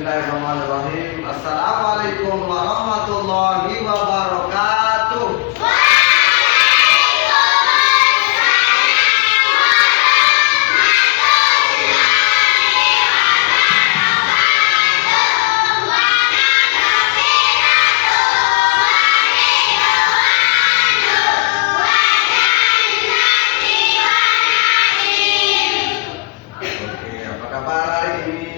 Bismillahirrahmanirrahim. Assalamualaikum warahmatullahi wabarakatuh. Oke, apa kabar hari ini?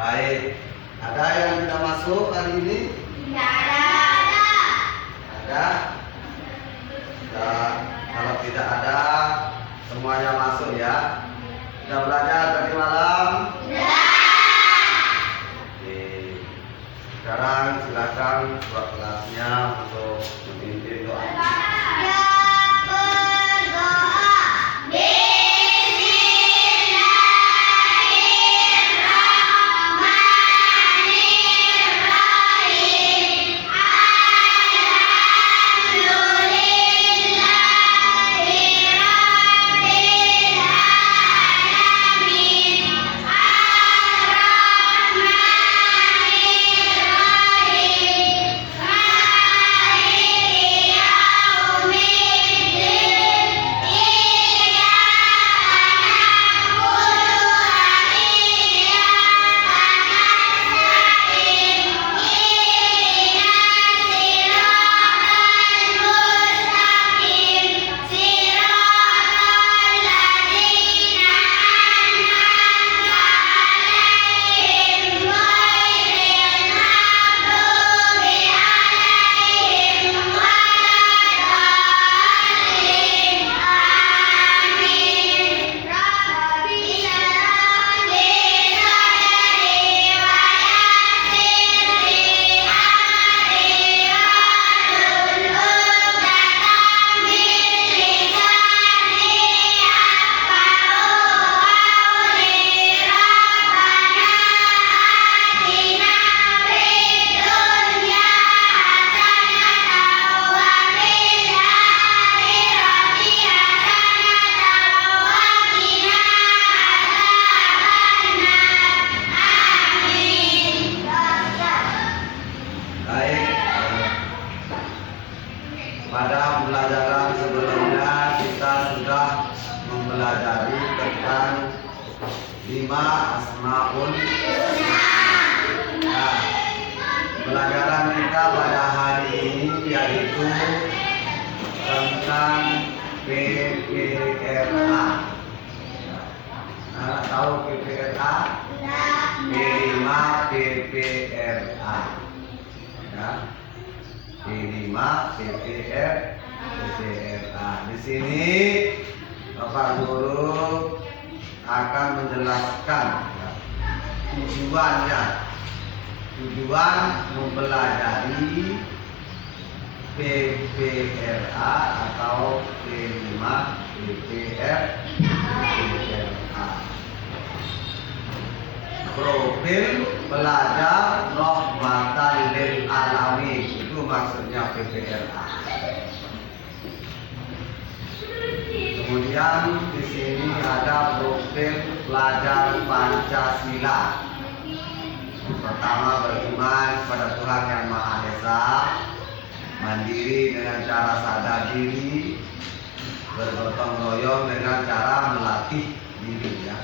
Baik, ada yang tidak masuk hari ini? Ada? Nah, kalau tidak ada, semuanya masuk ya. Sudah belajar tadi malam? Oke. Sekarang silakan buat kelasnya untuk memimpin doa. Pada pembelajaran sebelumnya kita sudah mempelajari tentang 5 asmaul husna. Nah, pelajaran kita pada hari ini yaitu tentang PPRA. Nah, tahu PPRA? P5 PPRA. Ya. P5 PPRA. Di sini Bapak Guru akan menjelaskan tujuan mempelajari PPRA atau P5 PPRA. Profil pelajar rahmatan lil alamin, itu maksudnya PPRA. Kemudian di sini ada profil pelajar Pancasila. Pertama, beriman kepada Tuhan yang Maha Esa, mandiri dengan cara sadar diri, bergotong royong dengan cara melatih diri ya.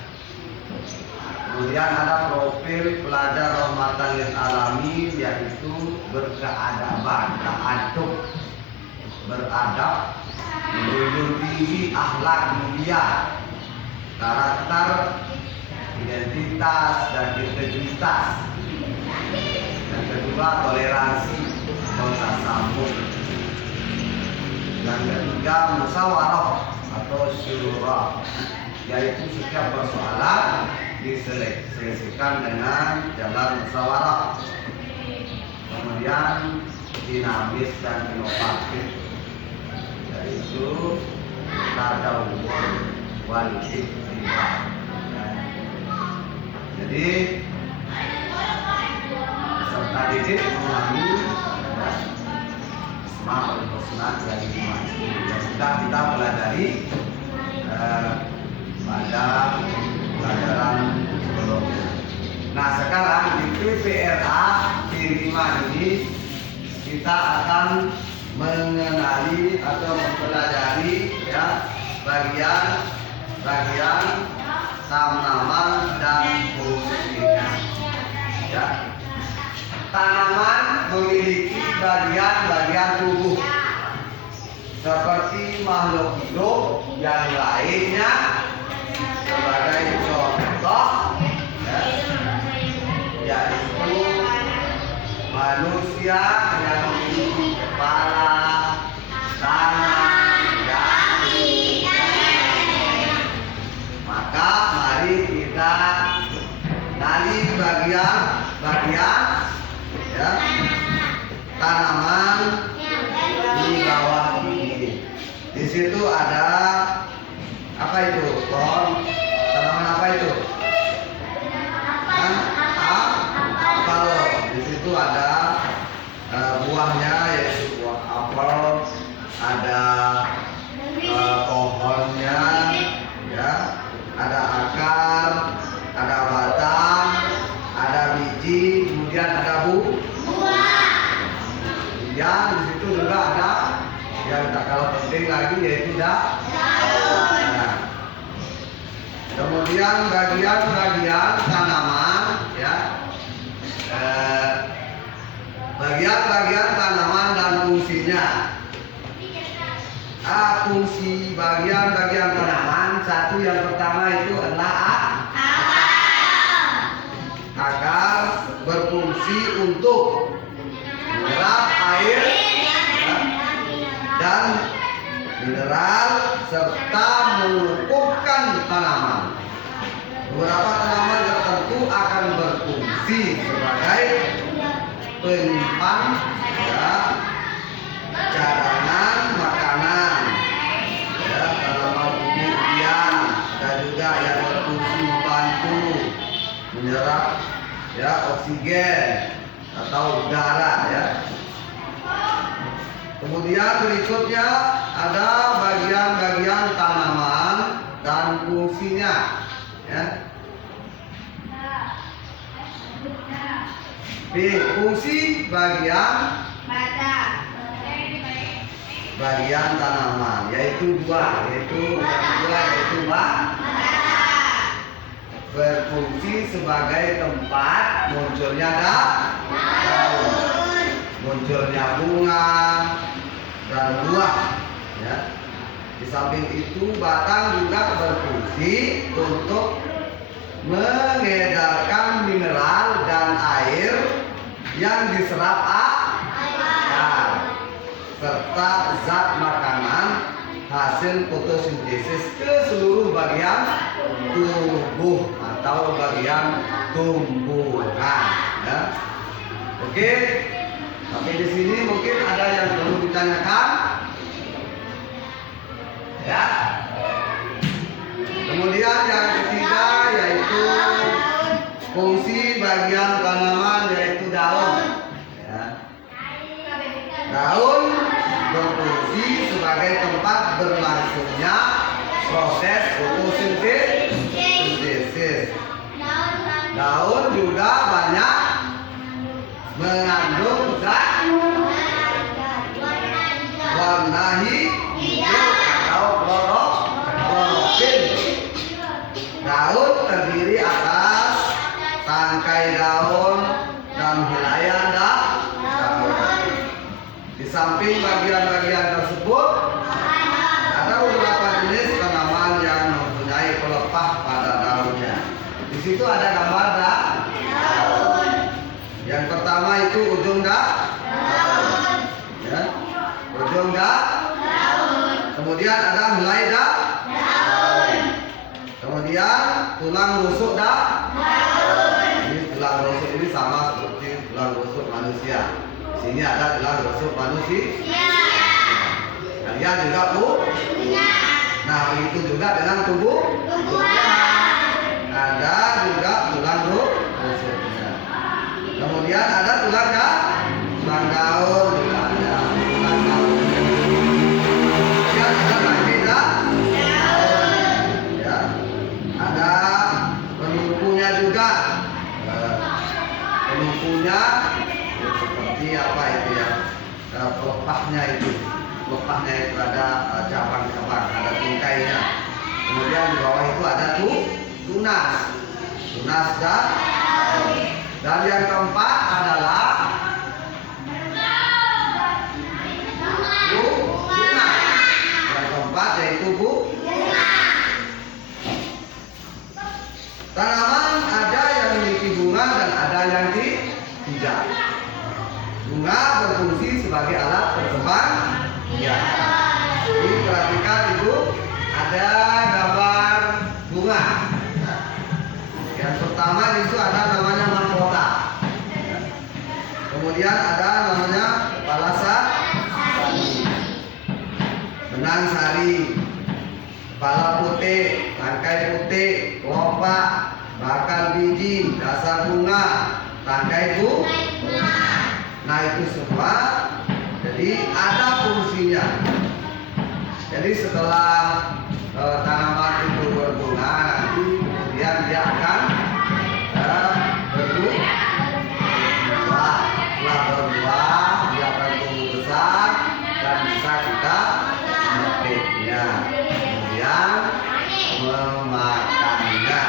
Kemudian ada profil pelajar rahmatan lil alamin, yaitu berkeadaban, beradab, menjunjung tinggi akhlak mulia, karakter, identitas dan integritas. Yang kedua, toleransi atau tasawuf. Yang ketiga, musyawarah atau syura, yaitu setiap persoalan diselesaikan dengan jalan musyawarah. Kemudian dinamis dan inovatif, yaitu tadawwur wal iktidal. Jadi peserta didik memahami asma wal husna dari lima itu yang sudah kita pelajari pada pelajaran sebelumnya. Nah sekarang di PPRA di 5 ini kita akan mengenali atau mempelajari ya bagian tanaman dan fungsinya. Ya. Tanaman memiliki bagian-bagian tubuh seperti makhluk hidup yang lainnya. Sebagai contoh, ya, yaitu manusia yang memiliki kepala, tangan, kaki. Maka mari kita kenali bagian ya, tanaman di bawah ini. Di situ ada apa itu? Pohon tanaman apa itu? Apel. Di situ ada buahnya yaitu buah apel. Ada pohonnya, ya. Ada akar, ada batang, ada biji, kemudian ada buah. Kemudian di situ juga ada yang tak kalah penting lagi yaitu daun. Nah, kemudian bagian-bagian tanaman, ya, bagian-bagian tanaman dan fungsinya. Fungsi bagian-bagian tanaman, satu yang pertama itu adalah akar berfungsi untuk menyerap air dan mineral serta mengukuhkan tanaman. Beberapa tanaman tertentu akan berfungsi sebagai penyimpan, ya, cadangan makanan, ya, tanaman umbi-umbian, dan juga yang berfungsi membantu menyerap, ya, oksigen atau udara, ya. Kemudian berikutnya ada bagian-bagian tanaman dan fungsinya, ya. Fungsi bagian tanaman yaitu dua, yaitu berfungsi sebagai tempat munculnya daun, munculnya bunga dan buah, ya. Di samping itu batang juga berfungsi untuk mengedarkan mineral dan air yang diserap akar serta zat makanan hasil fotosintesis ke seluruh bagian tubuh atau bagian tumbuhan, ya. Oke, tapi di sini mungkin ada yang perlu ditanyakan, ya. Kemudian yang ketiga yaitu fungsi bagian tanaman yaitu daun, ya. Daun berfungsi sebagai tempat berlangsungnya proses fotosintesis. Daun juga banyak mengandung zat warna hijau atau klorofil. Daun terdiri atas tangkai daun dan helaian daun. Di samping bagian-bagian tersebut ada beberapa jenis tanaman yang mempunyai pelepah pada daunnya. Di situ ada gambar daun. Yang pertama itu ujung daun, ya. Ujung daun. Kemudian ada helai daun. Kemudian tulang rusuk daun. Ini tulang rusuk ini sama seperti tulang rusuk manusia. Sini ada tulang rusuk manusia. Kalian juga punya. Nah, begitu juga dengan tubuhnya. Ada juga tulang rusuknya. Kemudian ada tulang daun juga ada. Tulang daun lepahnya itu ada cabang-cabang, ada tungkainya. Kemudian di bawah itu ada tunas dan yang keempat adalah bunga. Yang keempat yaitu bunga. Tanaman ada yang memiliki bunga dan ada yang tidak. Bunga berfungsi sebagai alat berkembang biakan. Jadi perhatikan itu ada gambar bunga. Yang pertama itu ada namanya mahkota. Kemudian ada namanya kepala sari, benang sari, kepala putih, tangkai putih, kelopak, bakal biji, dasar bunga, tangkai bunga. Nah itu semua jadi ada fungsinya. Jadi setelah tanaman itu berbunga, nanti kemudian dia akan berbuah. Setelah berbuah, dia akan tumbuh besar dan bisa kita memetiknya, kemudian memakannya.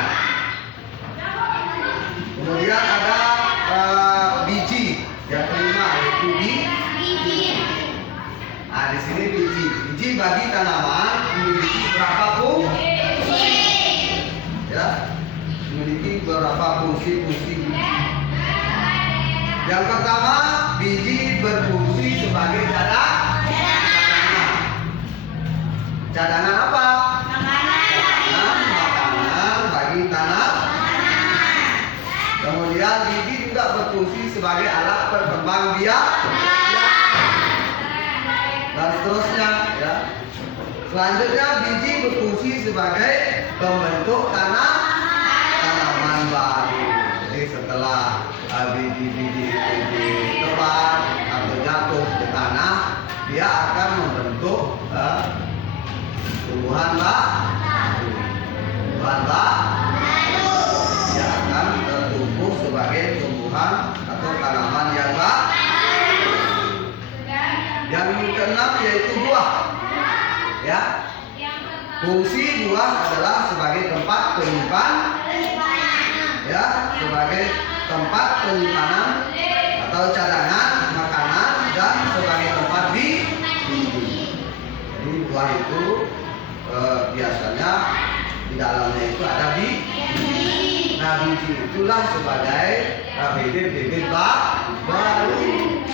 Kemudian ada biji. Yang kelima yaitu biji. Nah di sini biji bagi tanaman memiliki berapa fungsi? Ya, memiliki berapa fungsi biji. Yang pertama, biji berfungsi sebagai cadangan apa? Makanan bagi tanaman. Kemudian biji juga berfungsi sebagai alat berkembang biak dan seterusnya ya. Selanjutnya biji berfungsi sebagai pembentuk tanaman baru. Jadi setelah biji-biji itu ditebar atau jatuh ke tanah, dia akan membentuk tumbuhan baru. Dia akan tumbuh sebagai tumbuhan atau tanaman yang baru. Yang keenam yaitu buah. Ya. Fungsi buah adalah sebagai tempat penyimpanan. Ya, sebagai tempat penyimpanan atau cadangan makanan dan sebagai tempat biji. Jadi buah itu biasanya di dalamnya itu ada biji. Nah biji itulah sebagai bibit-bibit baru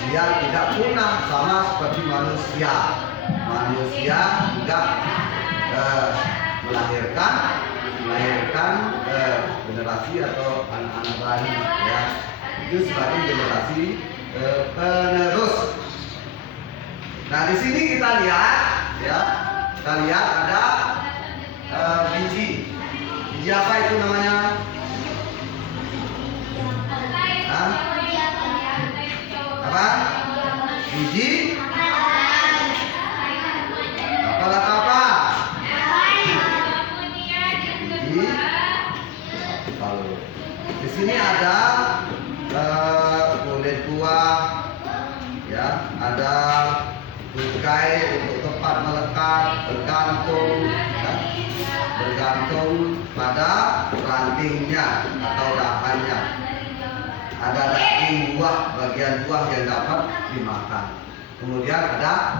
biar tidak punah, sama seperti manusia. Manusia juga melahirkan generasi atau anak-anak baru ya. Itu sebagai generasi penerus. Nah di sini kita lihat ya, ada biji. Biji apa itu namanya? Apa? Biji kepala kapas. Biji kalau di sini ada kulit buah ya, ada tungkai untuk tempat melekat, bergantung pada rantingnya atau dahannya. Ada daging buah, bagian buah yang dapat dimakan. Kemudian ada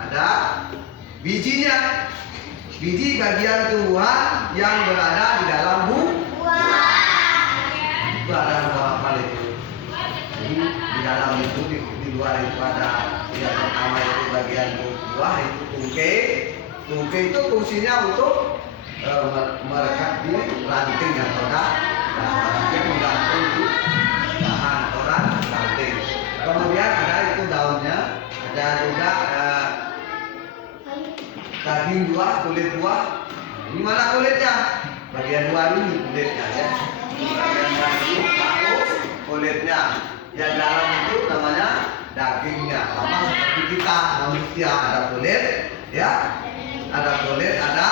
ada bijinya. Biji bagian tumbuhan yang berada di dalam buah. Itu ada buah apa itu? Jadi di dalam itu di luar itu ada yang pertama itu bagian buah itu tungkai. Tungkai itu fungsinya untuk merekat di ranting atau dia menggantung di dahan atau ranting. Kemudian ada itu daunnya, ada juga daging buah, kulit buah. Ini mana kulitnya? Bagian luar ini kulitnya ya. Bagian luar ini kulitnya. Yang dalam itu namanya dagingnya. Sama seperti kita manusia ada kulit, ya. Ada kulit, ada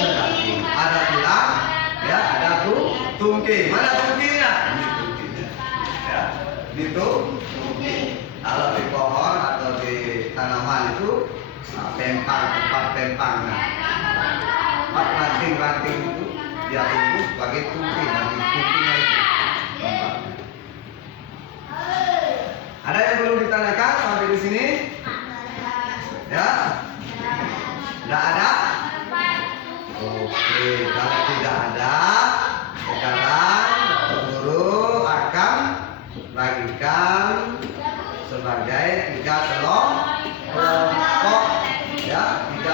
daging, ada tulang, ya, ada tungkai. Mana tungkainya? Ini tungkainya. Ya. Itu kalau di pohon atau di tanaman itu pempang, tempat pempangnya, tempat ranting-ranting itu dia tumbuh sebagai tungking, nanti tungkingnya itu tempatnya. Ada yang perlu ditanyakan sampai di sini? Ya? Tidak ada? Oke, kalau tidak ada, sekarang guru akan bagikan sebagai 3 kelompok, ya, 3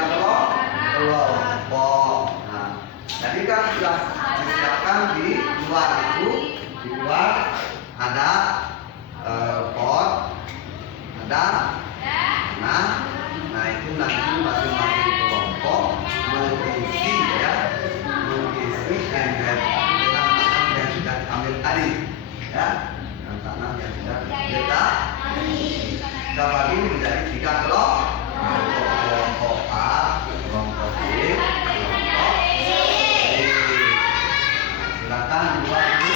kelompok. Nah, tadi kan sudah disiapkan di luar itu, di luar ada pot, ada nah itu nanti masing-masing kelompok mengisi ember dengan tanah yang sudah diambil tadi, ya, dengan tanah yang sudah kita bagi menjadi 3 kelompok A, kelompok B, kelompok C. Silakan dibuat dulu.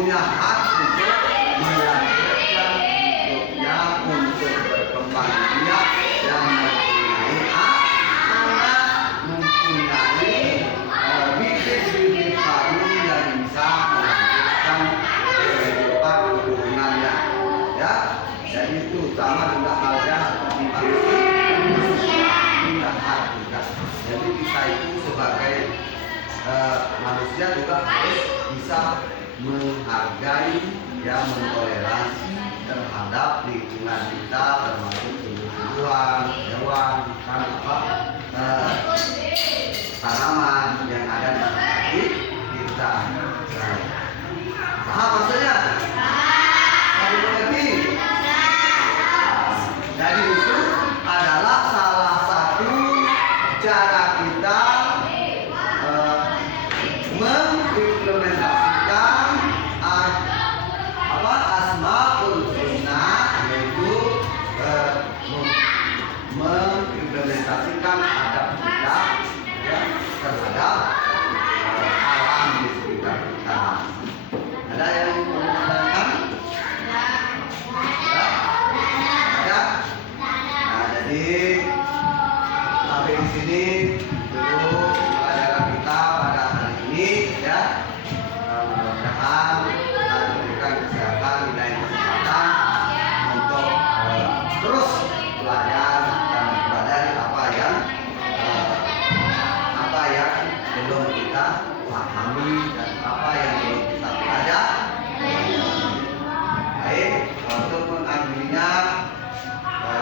punya hak untuk melanjutkan hidupnya, untuk berkembang biak dan mempunyai bibit-bibit baru yang bisa melanjutkan kehidupan keturunannya. Ya, jadi itu sama juga halnya seperti manusia punya hak juga. Jadi kita itu sebagai manusia juga harus bisa menghargai, ya, mentoleransi terhadap lingkungan kita, termasuk tumbuh-tumbuhan, hewan, tanaman yang ada di sekitar kita. Paham maksudnya? Tadi mengerti? Jadi itu adalah salah satu cara kita mengimplementasikan Asmaul Husna, yaitu mengimplementasikan adab kita, ya, terhadap alam di sekitar kita. Ada yang menanyakan? Ya? Ada? Nah, jadi sampai di sini dulu pelajaran kita pada hari ini, ya. Mudah-mudahan kita diberikan kesehatan, diberikan kesempatan untuk terus belajar dan mempelajari apa yang belum kita pahami dan apa yang belum kita pelajari. Baik, untuk mengakhirinya,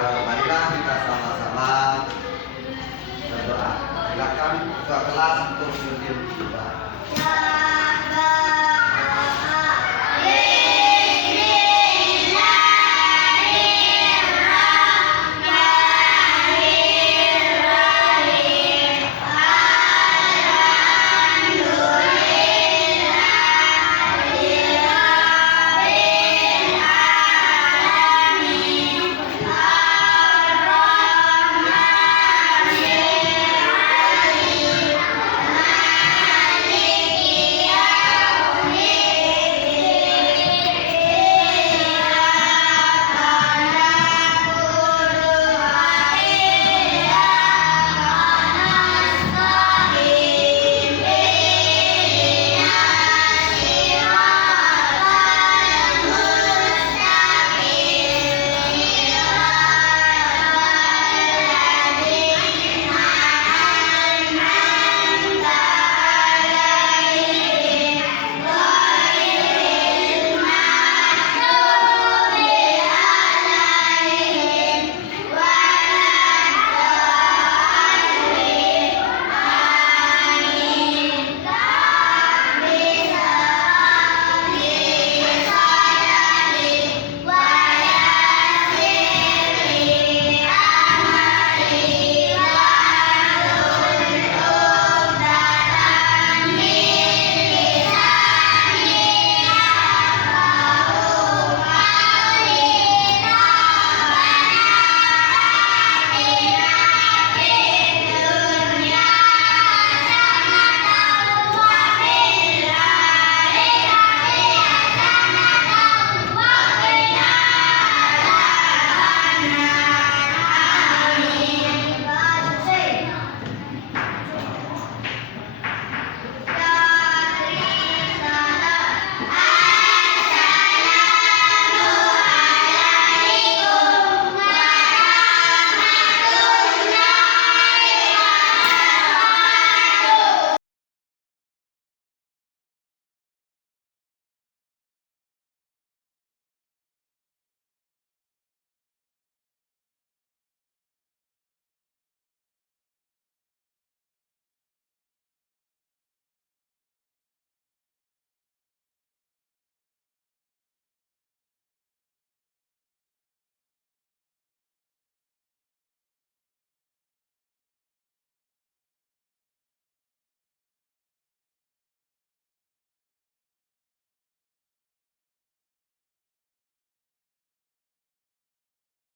marilah kita sama-sama berdoa. Silakan ke kelas untuk berdiri.